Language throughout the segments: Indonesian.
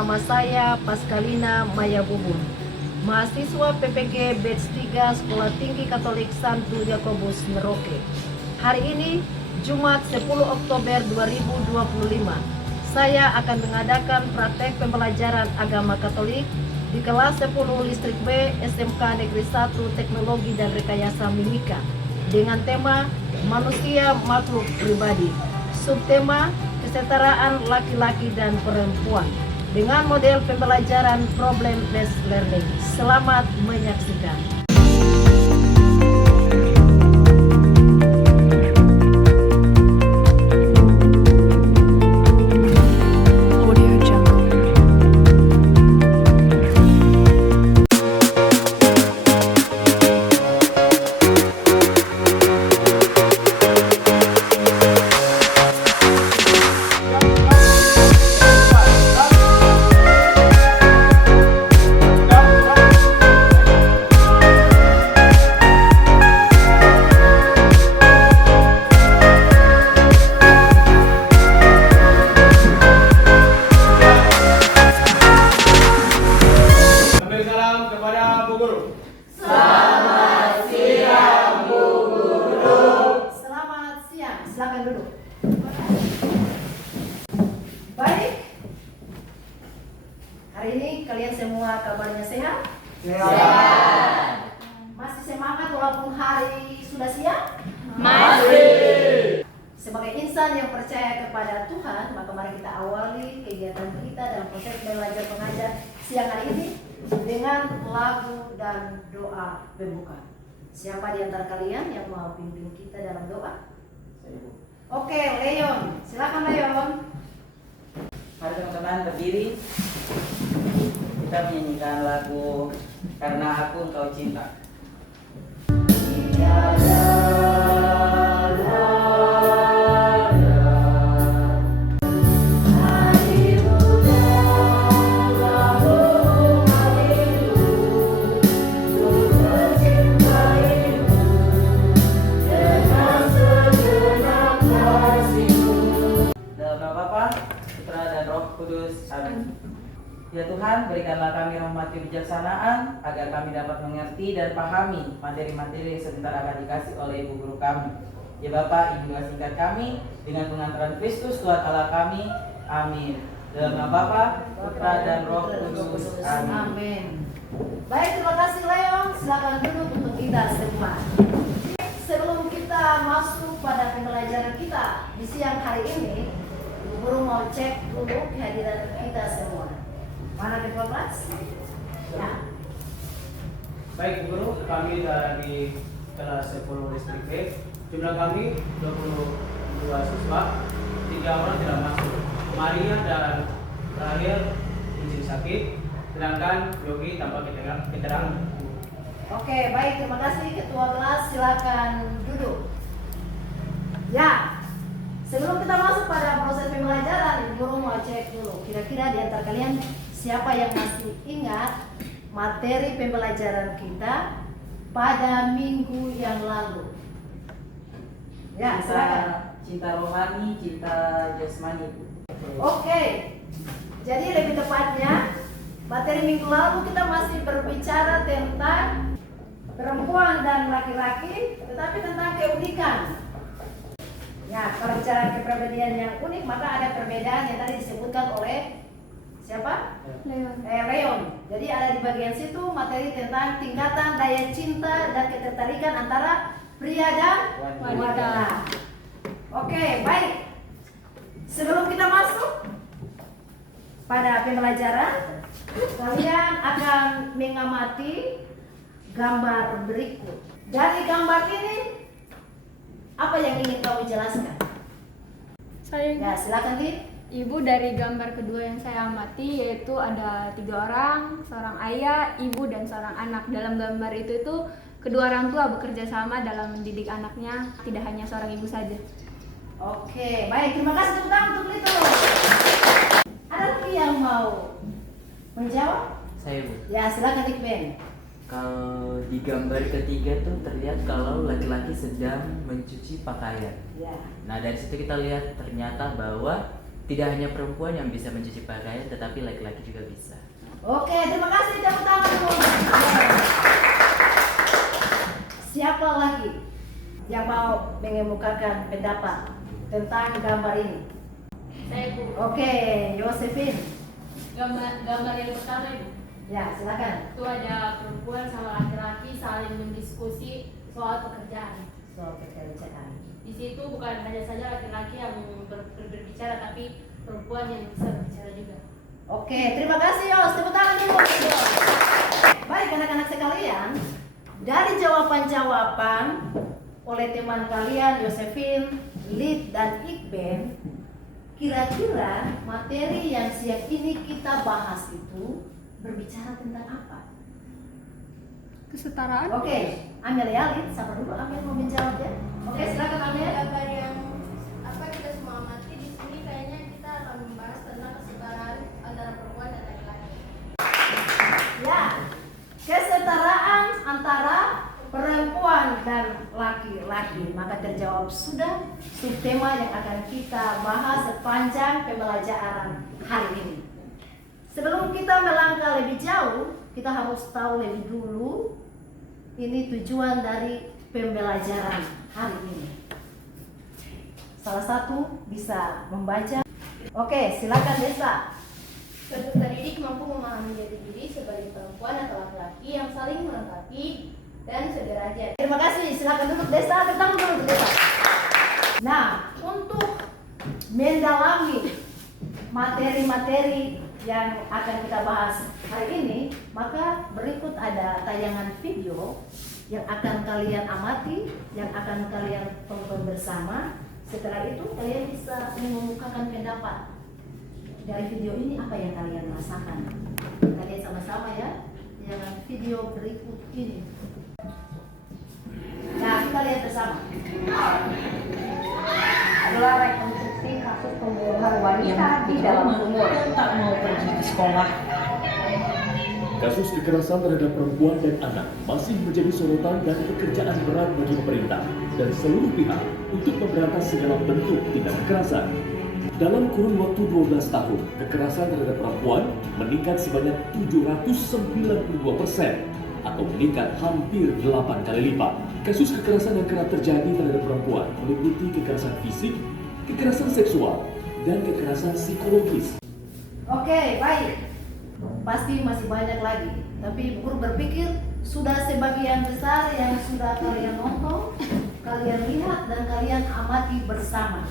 nama saya Paskalina Maya Bubun, mahasiswa PPG Batch 3 Sekolah Tinggi Katolik Santo Yakobus Merauke. Hari ini, Jumat 10 Oktober 2025, saya akan mengadakan praktek pembelajaran agama Katolik di kelas 10 Listrik B SMK Negeri 1 Teknologi dan Rekayasa Mimika dengan tema Manusia Makhluk Pribadi, subtema kesetaraan laki-laki dan perempuan dengan model pembelajaran problem-based learning. Selamat menyaksikan. Silakan duduk. Baik. Hari ini kalian semua kabarnya sehat? Sehat. Masih semangat walaupun hari sudah siang? Masih. Sebagai insan yang percaya kepada Tuhan, maka mari kita awali kegiatan kita dalam proses belajar mengajar siang hari ini dengan lagu dan doa pembuka. Siapa di antara kalian yang mau pimpin kita dalam doa? Oke, Leon. Silakan Leon. Mari teman-teman berdiri. Kita menyanyikan lagu Karena Aku Engkau Cinta. Kudus, amin. Ya Tuhan, berikanlah kami rahmat kebijaksanaan agar kami dapat mengerti dan pahami materi-materi yang sebentar akan dikasih oleh Ibu Guru kami. Ya Bapa, Ibu singkat kami dengan pengantaran Kristus Tuhan Allah kami. Amin. Dalam nama Bapa, Putra dan Roh Kudus. Amin. Amin. Baik, terima kasih Leon. Silakan duduk untuk kita semua. Sebelum kita masuk pada pembelajaran kita di siang hari ini, Guru mau cek dulu kehadiran kita semua. Mana ketua kelas? Ya. Baik Guru, kami dari kelas 10 Listrik B. Jumlah kami 22 siswa, 3 orang tidak masuk. Maria dan terakhir izin sakit, sedangkan Yogi tanpa keterangan. Oke, baik, terima kasih ketua kelas. Silakan duduk. Ya. Sebelum kita masuk pada proses pembelajaran, Guru mau cek dulu. Kira-kira di antara kalian siapa yang masih ingat materi pembelajaran kita pada minggu yang lalu? Ya, silakan. Cinta rohani, cinta jasmani. Oke. Jadi lebih tepatnya materi minggu lalu kita masih berbicara tentang perempuan dan laki-laki, tetapi tentang keunikan. Ya, kalau bicara kepribadian yang unik, maka ada perbedaan yang tadi disebutkan oleh siapa? Leon. Jadi ada di bagian situ materi tentang tingkatan daya cinta dan ketertarikan antara pria dan wanita. Oke, baik. Sebelum kita masuk pada pembelajaran, kalian akan mengamati gambar berikut. Dari gambar ini, apa yang ingin kamu jelaskan? Ya, silakan Di. Ibu, dari gambar kedua yang saya amati yaitu ada 3 orang, seorang ayah, ibu, dan seorang anak. Dalam gambar itu kedua orang tua bekerja sama dalam mendidik anaknya, tidak hanya seorang ibu saja. Oke, baik, terima kasih tepuk tangan untuk itu. Ada lagi yang mau menjawab? Saya Bu. Ya, silakan Iqben. Kalau di gambar ketiga tuh terlihat kalau laki-laki sedang mencuci pakaian. Ya. Nah dari situ kita lihat ternyata bahwa tidak hanya perempuan yang bisa mencuci pakaian, tetapi laki-laki juga bisa. Oke, terima kasih, tepuk tangan dulu. Siapa lagi yang mau mengemukakan pendapat tentang gambar ini? Saya Bu. Oke, Josephine. Gambar yang pertama Ibu. Ya, silakan. Itu ada perempuan sama laki-laki saling mendiskusi soal pekerjaan. Soal pekerjaan. Di situ bukan hanya saja laki-laki yang berbicara, tapi perempuan yang bisa berbicara juga. Oke, terima kasih Yos. Tepuk tangan dulu. Baik anak-anak sekalian, dari jawaban-jawaban oleh teman kalian Josephine, Lid, dan Iqben, kira-kira materi yang siang ini kita bahas itu berbicara tentang apa? Kesetaraan. Oke, Amelia, Lid, siapa dulu Amel mau menjawab ya? Oke, silakan Amel. Gambar yang kita semua amati di sini kayaknya kita akan membahas tentang kesetaraan antara perempuan dan laki-laki. Ya, kesetaraan antara perempuan dan laki-laki. Maka terjawab sudah subtema yang akan kita bahas sepanjang pembelajaran hari ini. Sebelum kita melangkah lebih jauh, kita harus tahu lebih dulu ini tujuan dari pembelajaran hari ini. Salah satu bisa membaca. Oke, silakan Desa. Peserta didik mampu memahami jati diri sebagai perempuan atau laki-laki yang saling melengkapi dan sederajat. Terima kasih, silakan duduk Desa, tetap duduk Desa. Nah, untuk mendalami materi-materi yang akan kita bahas hari ini, maka berikut ada tayangan video yang akan kalian amati, yang akan kalian tonton bersama. Setelah itu kalian bisa mengemukakan pendapat dari video ini, apa yang kalian rasakan. Kita lihat sama-sama ya, yang video berikut ini. Nah, kita lihat bersama. Adalah rekonstruksi kasus pembunuhan wanita di dalam sumur. Tak mau pergi ke sekolah. Kasus kekerasan terhadap perempuan dan anak masih menjadi sorotan dan pekerjaan berat bagi pemerintah dan seluruh pihak untuk memberantas segala bentuk tindak kekerasan. Dalam kurun waktu 12 tahun, kekerasan terhadap perempuan meningkat sebanyak 792% atau meningkat hampir 8 kali lipat. Kasus kekerasan yang kerap terjadi terhadap perempuan meliputi kekerasan fisik, kekerasan seksual, dan kekerasan psikologis. Oke, baik. Pasti masih banyak lagi, tapi Bu Guru berpikir sudah sebagian besar yang sudah kalian nonton, kalian lihat, dan kalian amati bersama.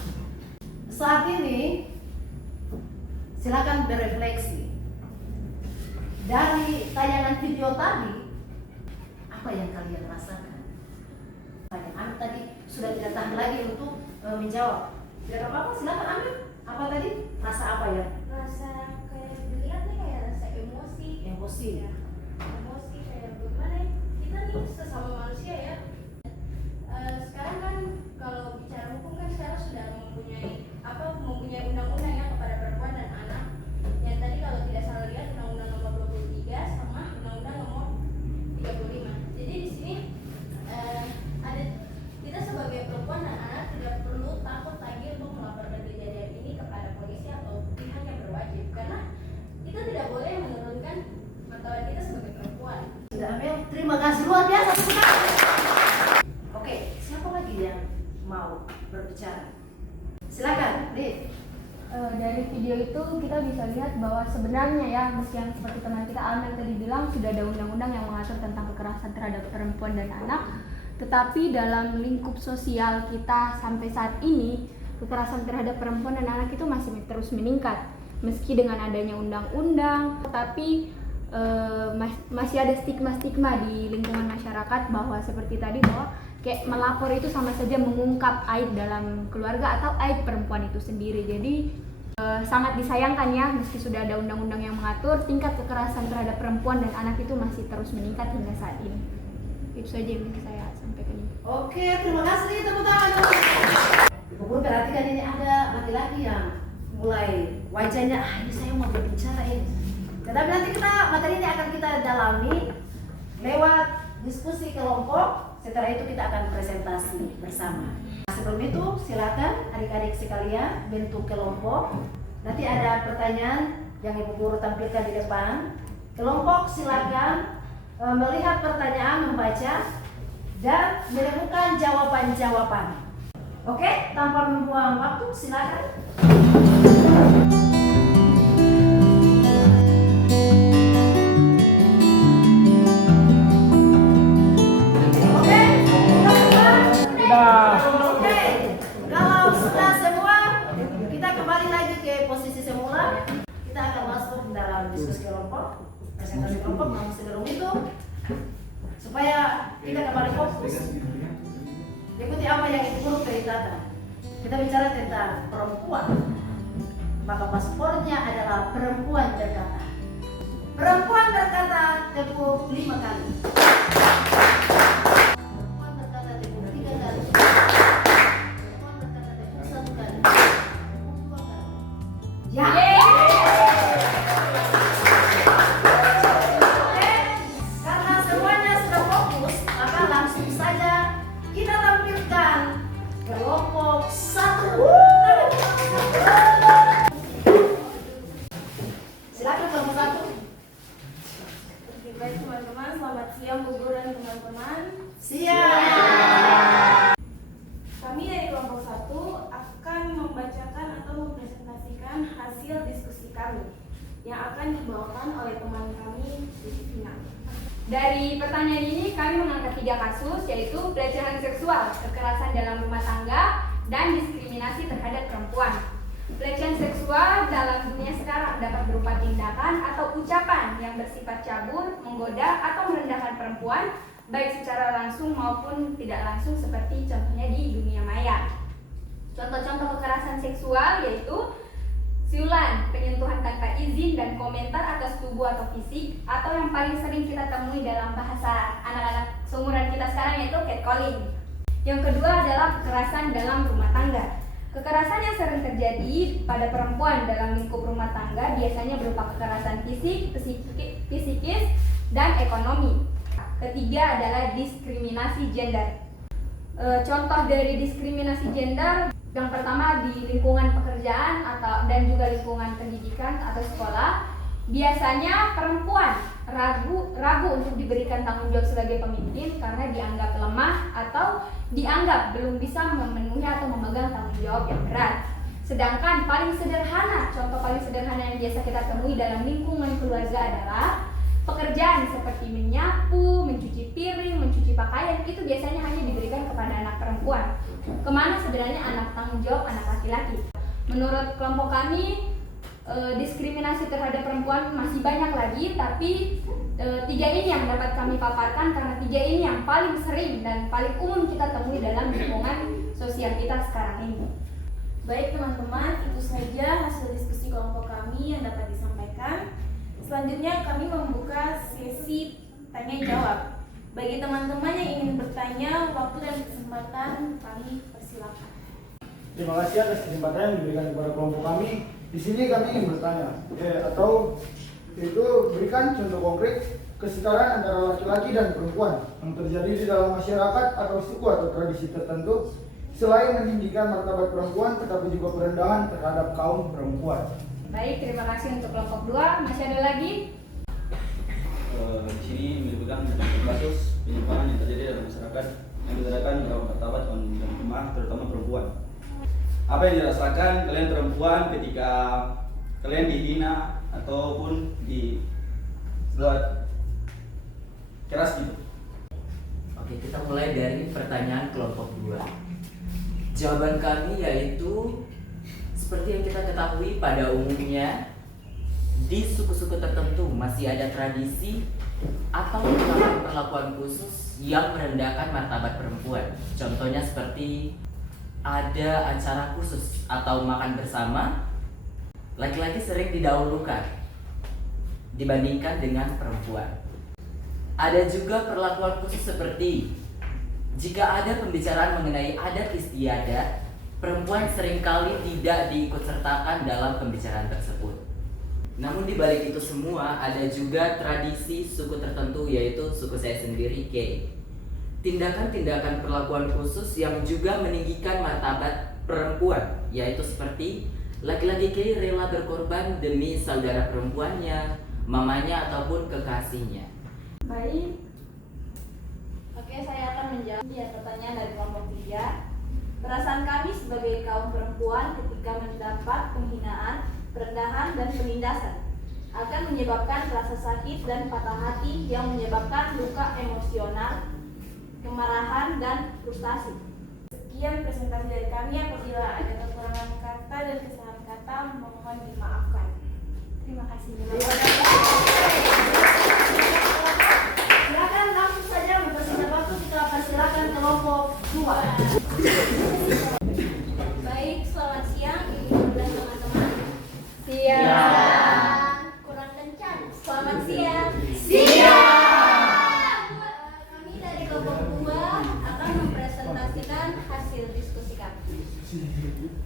Saat ini, silakan berefleksi. Dari tayangan video tadi, apa yang kalian rasakan? Anak tadi sudah tidak tahan lagi untuk menjawab. Tidak apa-apa, silakan ambil. Apa tadi? Rasa apa ya? Rasa kayak dilihat nih kayak rasa emosi. Emosi. Ya, emosi kayak bagaimana ya? Kita nih sesama manusia ya. Sekarang kan kalau bicara hukum kan sekarang sudah mempunyai undang-undang ya kepada perempuan dan anak. Yang tadi kalau tidak salah lihat undang-undang nomor 23 sama undang-undang nomor 35. Jadi di sini ada kita sebagai perempuan dan anak tidak perlu takut lagi untuk melaporkan kejadian ini kepada polisi atau pihak yang berwajib, karena kita tidak boleh menurunkan martabat kita sebagai perempuan. Sudah Amel, terima kasih luar biasa. Oke, siapa lagi yang mau berbicara? Silakan, Lid. Dari video itu kita bisa lihat bahwa sebenarnya ya, meski yang seperti teman kita Amel tadi bilang sudah ada undang-undang yang mengatur tentang kekerasan terhadap perempuan dan anak, tetapi dalam lingkup sosial kita sampai saat ini kekerasan terhadap perempuan dan anak itu masih terus meningkat. Meski dengan adanya undang-undang, tetapi masih ada stigma-stigma di lingkungan masyarakat bahwa seperti tadi, bahwa kayak melapor itu sama saja mengungkap aib dalam keluarga atau aib perempuan itu sendiri. Jadi sangat disayangkan ya, meski sudah ada undang-undang yang mengatur, tingkat kekerasan terhadap perempuan dan anak itu masih terus meningkat hingga saat ini. Itu saja yang bisa saya sampaikan ini. Oke, terima kasih. Tepuk tangan dulu. Bu Guru perhatikan ini ada laki-laki yang mulai wajahnya, ini saya mau berbicara ini. Tetapi nanti materi ini akan kita dalami lewat diskusi kelompok. Setelah itu kita akan presentasi bersama. Sebelum itu silakan adik-adik sekalian bentuk kelompok. Nanti ada pertanyaan yang Ibu Guru tampilkan di depan. Kelompok silakan melihat pertanyaan, membaca, dan menemukan jawaban-jawaban. Oke, tanpa membuang waktu, silakan. Oke, Oke, kalau sudah semua, kita kembali lagi ke posisi semula. Kita akan masuk dalam diskusi kelompok, presentasi kelompok. Namun sebelum itu, supaya kita kembali fokus, ikuti apa yang Ibu Guru ceritakan. Kita bicara tentang perempuan, maka paspornya adalah perempuan berkata. Perempuan berkata tepuk 5 kali. Perempuan berkata tepuk 3 kali. Perempuan berkata tepuk 1 kali. Tepuk 2 kali. Ya. Oke, karena semuanya sudah fokus, maka langsung saja kita tampilkan kelompok 1. Silakan kelompok 1. Baik teman-teman, selamat siang Bu Guru dan teman-teman. Siap. Kami dari kelompok 1 akan membacakan atau mempresentasikan hasil diskusi kami yang akan dibawakan oleh teman kami di final. Dari pertanyaan ini kami mengangkat 3 kasus, yaitu pelecehan seksual, kekerasan dalam rumah tangga, dan diskriminasi terhadap perempuan. Pelecehan seksual dalam dunia sekarang dapat berupa tindakan atau ucapan yang bersifat cabul, menggoda, atau merendahkan perempuan, baik secara langsung maupun tidak langsung seperti contohnya di dunia maya. Contoh-contoh kekerasan seksual yaitu siulan, penyentuhan tanpa izin, dan komentar atas tubuh atau fisik, atau yang paling sering kita temui dalam bahasa anak-anak seumuran kita sekarang yaitu catcalling. Yang kedua adalah kekerasan dalam rumah tangga. Kekerasan yang sering terjadi pada perempuan dalam lingkup rumah tangga biasanya berupa kekerasan fisik, psikis, dan ekonomi. Ketiga adalah diskriminasi gender. Contoh dari diskriminasi gender yang pertama di lingkungan pekerjaan dan juga lingkungan pendidikan atau sekolah, biasanya perempuan ragu untuk diberikan tanggung jawab sebagai pemimpin karena dianggap lemah atau dianggap belum bisa memenuhi atau memegang tanggung jawab yang berat. Sedangkan contoh paling sederhana yang biasa kita temui dalam lingkungan keluarga adalah pekerjaan seperti menyapu, mencuci piring, mencuci pakaian itu biasanya hanya diberikan kepada anak perempuan. Kemana sebenarnya tanggung jawab anak laki-laki? Menurut kelompok kami, diskriminasi terhadap perempuan masih banyak lagi, tapi 3 ini yang dapat kami paparkan karena 3 ini yang paling sering dan paling umum kita temui dalam lingkungan sosial kita sekarang ini. Baik teman-teman, itu saja hasil diskusi kelompok kami yang dapat disampaikan. Selanjutnya kami membuka sesi tanya jawab. Bagi teman-teman yang ingin bertanya, waktu dan kesempatan kami persilakan. Terima kasih atas kesempatan yang diberikan kepada kelompok kami. Di sini kami ingin bertanya, yaitu berikan contoh konkret kesetaraan antara laki-laki dan perempuan yang terjadi di dalam masyarakat atau suku atau tradisi tertentu, selain meninggikan martabat perempuan, tetapi juga perendahan terhadap kaum perempuan. Baik, terima kasih untuk kelompok 2. Masih ada lagi? Di sini menyebutkan kasus penyimpangan yang terjadi dalam masyarakat yang dikatakan merawat martabat dan lemah, terutama perempuan. Apa yang dirasakan kalian perempuan ketika kalian dihina ataupun dibuat keras gitu? Oke, kita mulai dari pertanyaan kelompok 2. Jawaban kami yaitu seperti yang kita ketahui pada umumnya di suku-suku tertentu masih ada tradisi atau perlakuan khusus yang merendahkan martabat perempuan. Contohnya seperti ada acara khusus atau makan bersama, laki-laki sering didahulukan dibandingkan dengan perempuan. Ada juga perlakuan khusus seperti jika ada pembicaraan mengenai adat istiadat, perempuan seringkali tidak diikutsertakan dalam pembicaraan tersebut. Namun di balik itu semua ada juga tradisi suku tertentu, yaitu suku saya sendiri, K. Tindakan-tindakan perlakuan khusus yang juga meninggikan martabat perempuan, yaitu seperti Laki-laki kini rela berkorban demi saudara perempuannya, mamanya ataupun kekasihnya. Baik, Oke, saya akan menjawab pertanyaan dari kelompok 3. Perasaan kami sebagai kaum perempuan ketika mendapat penghinaan, perendahan, dan penindasan akan menyebabkan rasa sakit dan patah hati yang menyebabkan luka emosional, kemarahan, dan frustasi. Sekian presentasi dari kami. Apabila ada kekurangan kata dan kesalahan kata, mohon dimaafkan. Terima kasih. Silakan langsung saja mempersingkat waktu, kita persilakan kelompok 2. Baik, selamat siang Ibu dan teman-teman. Kurang kencang. Selamat siang. Kami dari kelompok 2 akan mempresentasikan hasil diskusi kami.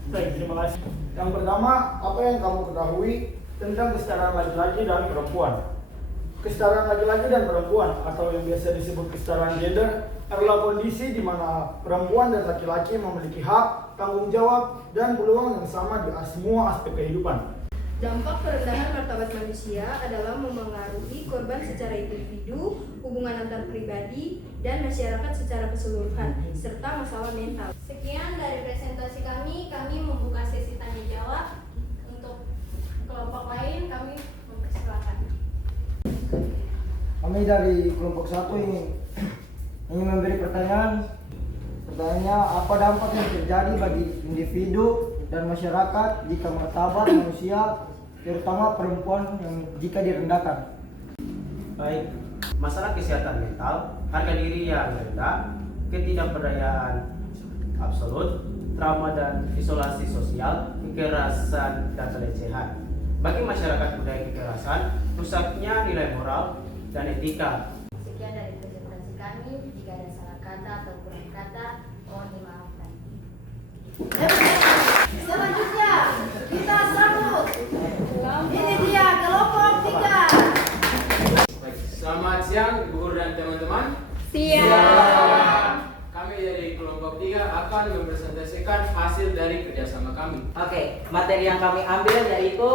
Baik, terima kasih. Yang pertama, apa yang kamu ketahui tentang kesetaraan laki-laki dan perempuan? Kesetaraan laki-laki dan perempuan atau yang biasa disebut kesetaraan gender adalah kondisi di mana perempuan dan laki-laki memiliki hak, tanggung jawab, dan peluang yang sama di semua aspek kehidupan. Dampak perendahan martabat manusia adalah memengaruhi korban secara individu, hubungan antar pribadi, dan masyarakat secara keseluruhan, serta masalah mental. Sekian dari presentasi kami. Kami membuka sesi tanya jawab. Untuk kelompok lain kami mempersilakan. Kami dari kelompok 1 ingin memberi pertanyaan. Pertanyaannya, apa dampak yang terjadi bagi individu dan masyarakat jika martabat manusia, terutama perempuan, yang jika direndahkan? Baik, masalah kesehatan mental, harga diri yang rendah, ketidakberdayaan absolut, trauma dan isolasi sosial, kekerasan dan pelecehan. Bagi masyarakat budaya kekerasan, rusaknya nilai moral dan etika. Sekian dari presentasi kami. Jika ada salah kata atau kurang kata, mohon dimaafkan. Selanjutnya kita sambut. Ini dia kelompok 3. Baik, selamat siang Ibu Guru dan teman-teman. Kami dari kelompok 3 akan mempresentasikan hasil dari kerjasama kami. Oke, materi yang kami ambil yaitu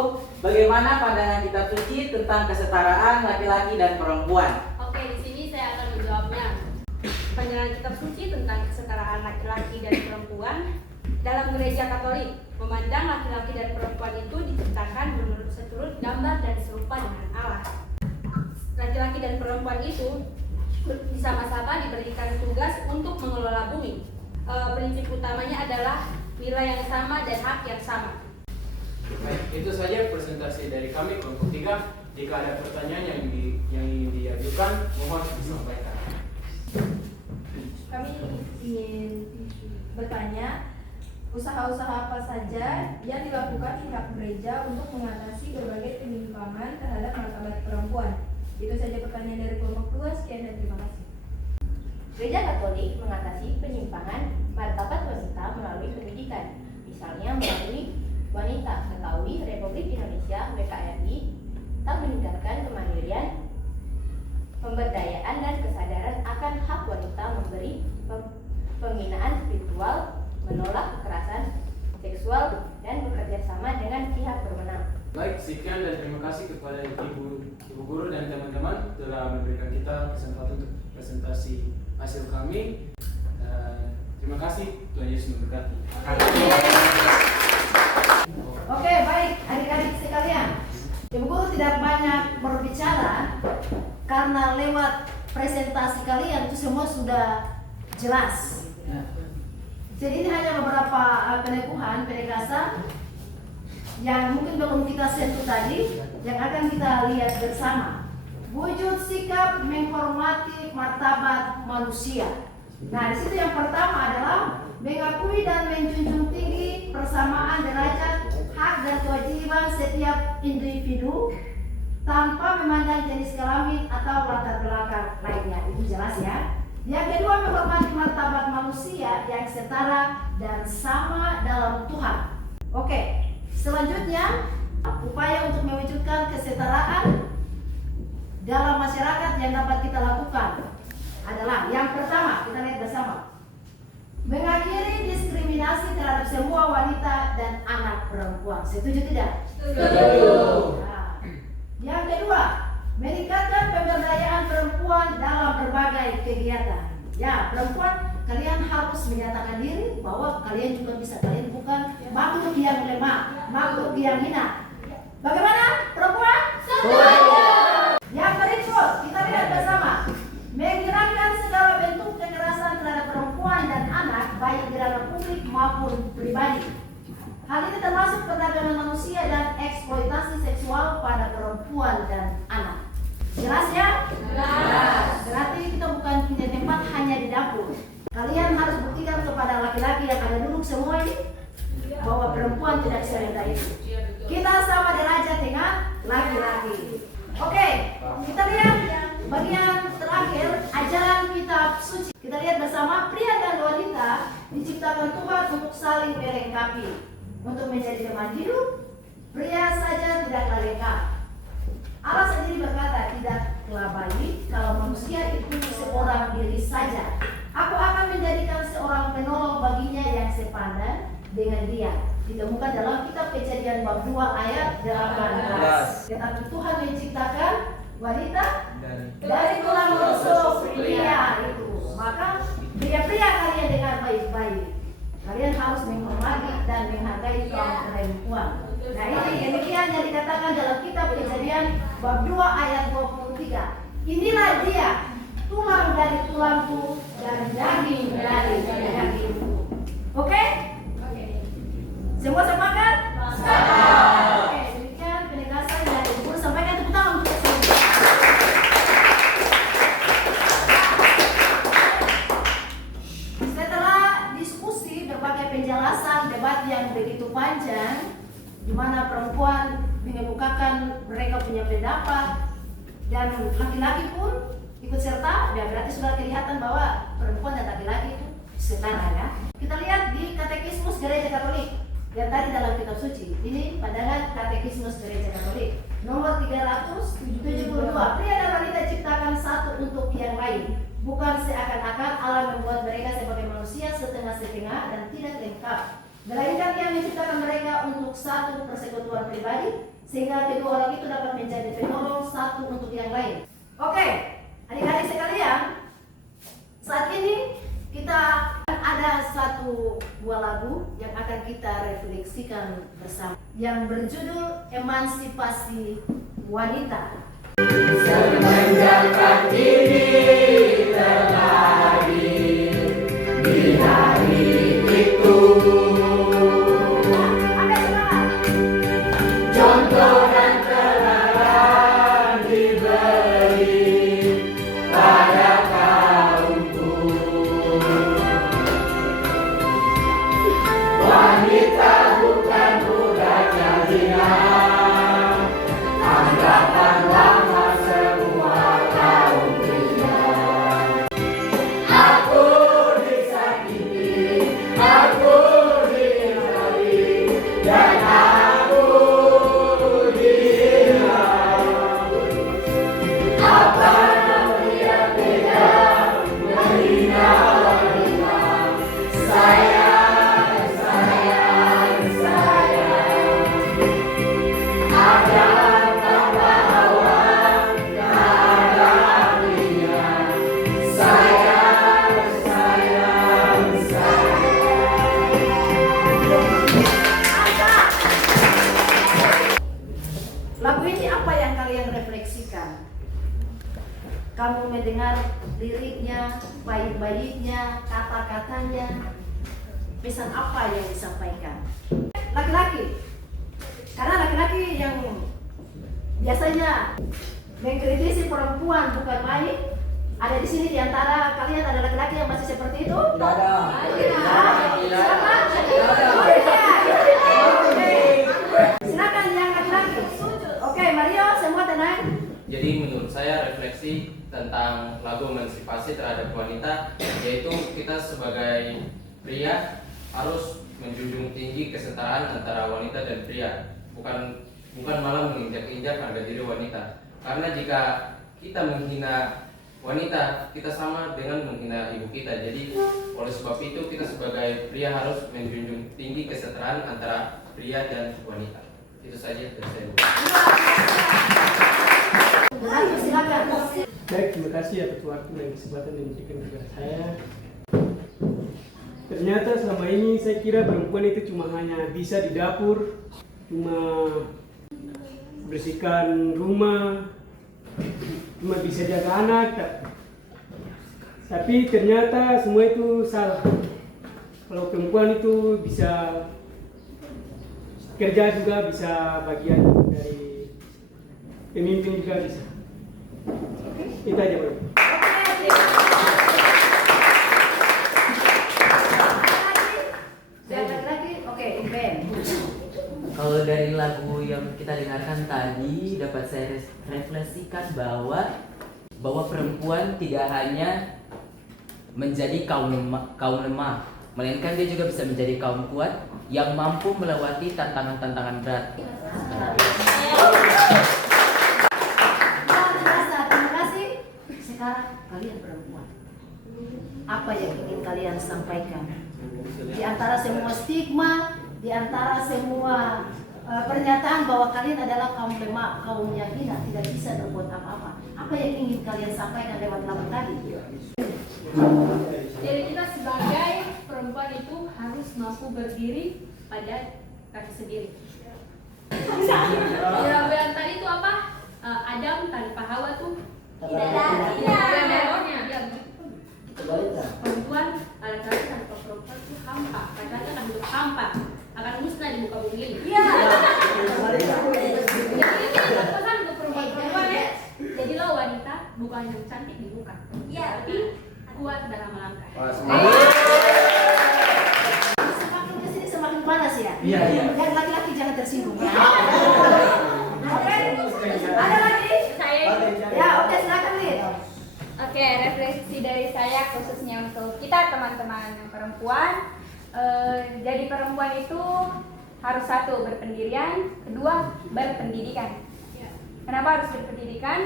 bagaimana pandangan kitab suci tentang kesetaraan laki-laki dan perempuan. Oke, di sini saya akan menjawabnya. Pandangan kitab suci tentang kesetaraan laki-laki dan perempuan dalam gereja Katolik memandang laki-laki dan perempuan itu diciptakan menurut seturut gambar dan serupa dengan Allah. Laki-laki dan perempuan itu bersama-sama diberikan tugas untuk mengelola bumi. Prinsip utamanya adalah nilai yang sama dan hak yang sama. Baik, itu saja presentasi dari kami kelompok 3. Jika ada pertanyaan yang ingin diajukan, mohon disampaikan. Kami ingin bertanya, usaha-usaha apa saja yang dilakukan pihak gereja untuk mengatasi berbagai penyimpangan terhadap martabat perempuan? Itu saja pertanyaan dari kelompok 2. Sekian dan terima kasih. Gereja Katolik mengatasi penyimpangan martabat wanita melalui pendidikan, misalnya melalui Wanita Ketahui Republik Indonesia (WKRI) tak meningkatkan kemandirian, pemberdayaan, dan kesadaran akan hak wanita, memberi pembinaan spiritual, menolak kekerasan seksual, dan bekerja sama dengan pihak berwenang. Baik, sekian dan terima kasih kepada Ibu Guru dan teman-teman telah memberikan kita kesempatan untuk presentasi hasil kami. Terima kasih, Tuhan Yesus memberkati. Oke, baik adik-adik sekalian. Ibu Guru tidak banyak berbicara karena lewat presentasi kalian itu semua sudah jelas. Jadi ini hanya beberapa penegasan yang mungkin belum kita sentuh tadi, yang akan kita lihat bersama. Wujud sikap menghormati martabat manusia. Nah, di situ yang pertama adalah mengakui dan menjunjung tinggi persamaan derajat, hak dan kewajiban setiap individu tanpa memandang jenis kelamin atau latar belakang lainnya. Itu jelas ya. Yang kedua, menghormati martabat manusia yang setara dan sama dalam Tuhan. Oke, selanjutnya upaya untuk mewujudkan kesetaraan dalam masyarakat yang dapat kita lakukan adalah yang pertama, kita lihat bersama. mengakhiri diskriminasi terhadap semua wanita dan anak perempuan. Setuju tidak? Setuju. Nah, yang kedua, meningkatkan pemberdayaan perempuan dalam berbagai kegiatan. Ya, perempuan, kalian harus menyatakan diri bahwa kalian juga bisa. Kalian bukan makhluk yang lemah, makhluk yang hina. Bagaimana, perempuan? Setuju. Yang berikut, kita lihat bersama. Menggerakkan segala bentuk kekerasan terhadap perempuan dan anak, baik di ranah publik maupun pribadi. Hal ini termasuk perdagangan manusia dan eksploitasi seksual pada perempuan dan anak. Jelas ya? Jelas. Berarti kita bukan punya tempat hanya di dapur. Kalian harus buktikan kepada laki-laki yang ada duduk semua ini bahwa perempuan tidak serendah itu. Kita sama derajat dengan laki-laki. Oke, kita lihat bagian terakhir ajaran kitab suci. Kita lihat bersama, pria dan wanita diciptakan Tuhan untuk saling melengkapi. Untuk menjadi teman hidup, pria saja tidaklah lengkap. Allah sendiri berkata, tidaklah baik kalau manusia itu seorang diri saja. Aku akan menjadikan seorang penolong baginya yang sepadan dengan dia. Ditemukan dalam kitab Kejadian bab 2 ayat 18. Tetapi Tuhan menciptakan wanita dari tulang rusuk pria itu. Maka pria-pria kalian dengar baik-baik. Kalian harus menghormati dan menghargai kaum perempuan. Nah, ini demikian yang dikatakan dalam kitab Kejadian bab 2 ayat 23. Inilah dia, tulang dari tulangku dan daging dari dagingku. Oke? Semua sepakat? Sepakat. Oke, demikian penegasan dari Ibu. Sampaikan tepuk tangan untuk saya. Setelah diskusi berbagai penjelasan debat yang begitu panjang, di mana perempuan mengemukakan mereka punya pendapat dan laki-laki pun ikut serta, ya berarti sudah kelihatan bahwa perempuan dan laki-laki itu setara ya. Kita lihat di Katekismus Gereja Katolik yang tadi dalam kitab suci. Ini pandangan Katekismus Gereja Katolik nomor 372. Pria dan wanita ciptakan satu untuk yang lain. Bukan seakan-akan Allah membuat mereka sebagai manusia setengah-setengah dan tidak lengkap. Melainkan Ia menciptakan mereka untuk satu persekutuan pribadi, sehingga kedua orang itu dapat menjadi penolong satu untuk yang lain. Oke, adik-adik sekalian, saat ini kita ada satu buah lagu yang akan kita refleksikan bersama, yang berjudul Emansipasi Wanita. Semenjak pagi terlahir di hari itu, contoh dan teladan diberi pada kaumku. Wanita bukan budaknya hina, anggapanlah semua kaum pria. Aku disakiti, aku diingkari, dan aku dihina. Apa namanya tega menghina wanita? Sayang, sayang, sayang. Ada tambah Hawa, tak ada artinya. Sayang, sayang, sayang. Lagu ini apa yang kalian refleksikan? Kamu mendengar liriknya, baik-baiknya, kata-katanya, pesan apa yang disampaikan? Laki-laki, karena laki-laki yang biasanya mengkritisi perempuan bukan main. Ada di sini di antara kalian ada laki-laki yang masih seperti itu? Tidak ada. Silakan yang laki-laki. Oke, Mario, semua tenang. Jadi menurut saya refleksi tentang lagu emansipasi terhadap wanita, yaitu kita sebagai pria harus menjunjung tinggi kesetaraan antara wanita dan pria, bukan malah menginjak-injak harga diri wanita. Karena jika kita menghina wanita, kita sama dengan menghina ibu kita. Jadi oleh sebab itu kita sebagai pria harus menjunjung tinggi kesetaraan antara pria dan wanita. Itu saja dari saya. Silakan. Baik, terima kasih atas waktu dan kesempatan yang diberikan kepada saya. Ternyata selama ini saya kira perempuan itu cuma hanya bisa di dapur, cuma bersihkan rumah, cuma bisa jaga anak. Tapi ternyata semua itu salah. Kalau perempuan itu bisa kerja juga, bisa bagian dari pemimpin juga bisa. Itu aja, Bro. Kalau dari lagu yang kita dengarkan tadi dapat saya refleksikan bahwa perempuan tidak hanya menjadi kaum lemah, melainkan dia juga bisa menjadi kaum kuat yang mampu melewati tantangan-tantangan berat. Terima kasih. Sekarang kalian perempuan, apa yang ingin kalian sampaikan? Di antara semua stigma, di antara semua pernyataan bahwa kalian adalah kaum lemah, kaum yang hina, tidak bisa berbuat apa-apa. Apa yang ingin kalian sampaikan lewat lagu tadi? Jadi kita sebagai perempuan itu harus mampu berdiri pada kaki sendiri. Ya, yang tadi itu apa? Adam tanpa Hawa tuh tidak ada. Perempuan laki-laki tanpa perempuan itu hampa. Laki-laki akan hidup hampa, akan musnah di muka bumi ini. Iya. Jadi ini pesan untuk perempuan ya. Jadilah wanita bukan yang cantik di muka, tapi kuat dalam melangkah. Semakin kesini semakin panas ya. Iya. Dan laki-laki jangan tersinggung. Oke. Ada lagi? Ya, oke, silakan Lid. Oke, refleksi dari saya khususnya untuk kita teman-teman yang perempuan. Jadi perempuan itu harus satu berpendirian, kedua berpendidikan. Kenapa harus berpendidikan?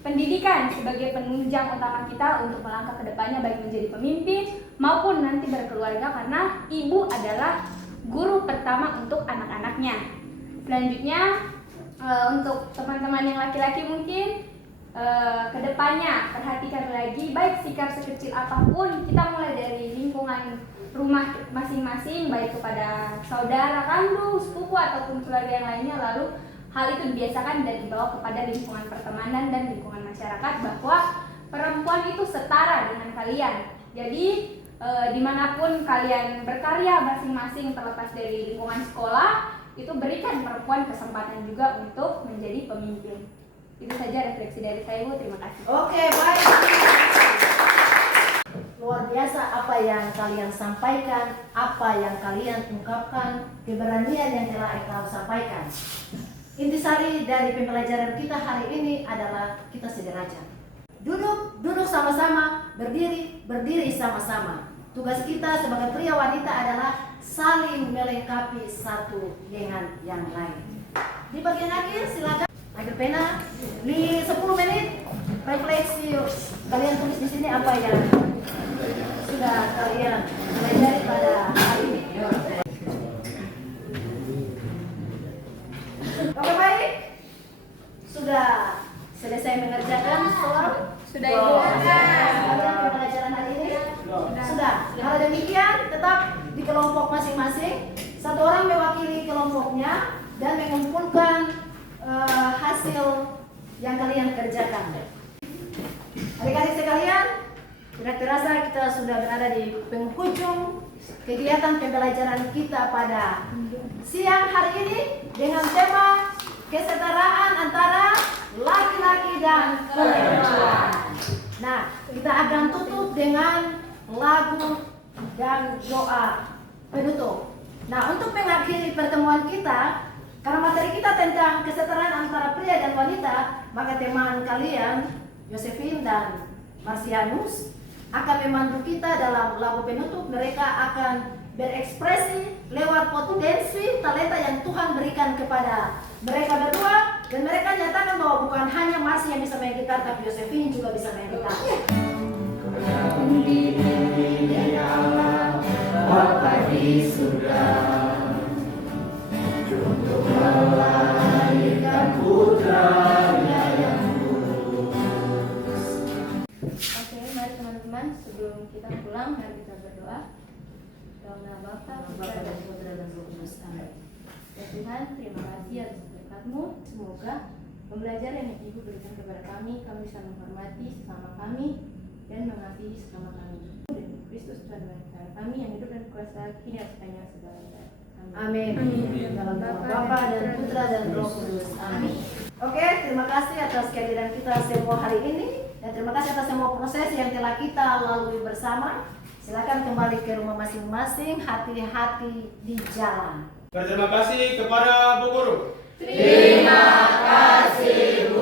Pendidikan sebagai penunjang utama kita untuk melangkah ke depannya, baik menjadi pemimpin maupun nanti berkeluarga, karena ibu adalah guru pertama untuk anak-anaknya. Selanjutnya untuk teman-teman yang laki-laki mungkin kedepannya perhatikan lagi baik sikap sekecil apapun, kita mulai dari lingkungan rumah masing-masing, baik kepada saudara kandung, sepupu ataupun keluarga yang lainnya, lalu hal itu dibiasakan dan dibawa kepada lingkungan pertemanan dan lingkungan masyarakat, bahwa perempuan itu setara dengan kalian. Jadi dimanapun kalian berkarya masing-masing terlepas dari lingkungan sekolah, itu berikan perempuan kesempatan juga untuk menjadi pemimpin. Itu saja refleksi dari saya, Bu. Terima kasih. Oke, baik. Luar biasa apa yang kalian sampaikan, apa yang kalian ungkapkan, keberanian yang telah Eka sampaikan. Intisari dari pembelajaran kita hari ini adalah kita sederajat. Duduk sama-sama, berdiri sama-sama. Tugas kita sebagai pria wanita adalah saling melengkapi satu dengan yang lain. Di bagian akhir silakan ambil pena, di 10 menit refleksi. Kalian tulis di sini apa yang sudah kalian pelajari pada hari ini. Oke, baik. Sudah selesai mengerjakan soal? Sudah, Ibu. Kalian pembelajaran hari ini? Sudah. Kalau demikian, tetap di kelompok masing-masing. Satu orang mewakili kelompoknya dan mengumpulkan hasil yang kalian kerjakan. Adik-adik sekalian, tidak terasa kita sudah berada di penghujung kegiatan pembelajaran kita pada siang hari ini dengan tema kesetaraan antara laki-laki dan perempuan. Nah, kita akan tutup dengan lagu dan doa penutup. Nah, untuk mengakhiri pertemuan kita, karena materi kita tentang kesetaraan antara pria dan wanita, maka teman kalian, Josephine dan Marsianus, akan memandu kita dalam lagu penutup. Mereka akan berekspresi lewat potensi talenta yang Tuhan berikan kepada mereka berdua Dan mereka nyatakan bahwa bukan hanya Marsi yang bisa main gitar, tapi Josephine juga bisa main gitar. Bapa di surga untuk melahirkan putranya yang kudus. Oke, mari teman-teman, sebelum kita pulang, mari kita berdoa. Dalam nama Bapa, Bapa dan Putra dan Roh Kudus. Amin. Ya Tuhan, terima kasih atas berkat-Mu. Semoga pembelajaran yang Ibu berikan kepada kami bisa menghormati sesama kami dan mengasihi sesama kami. Dan Kristus Tuhan dan Tuhan kami yang hidup dan kuasa kini dan sepanjang segala. Amin. Dalam nama Bapa dan Putra dan Roh Kudus. Amin. Oke, terima kasih atas kehadiran kita semua hari ini dan terima kasih atas semua proses yang telah kita lalui bersama. Silakan kembali ke rumah masing-masing, hati-hati di jalan. Berterima kasih kepada Bu Guru. Terima kasih Bu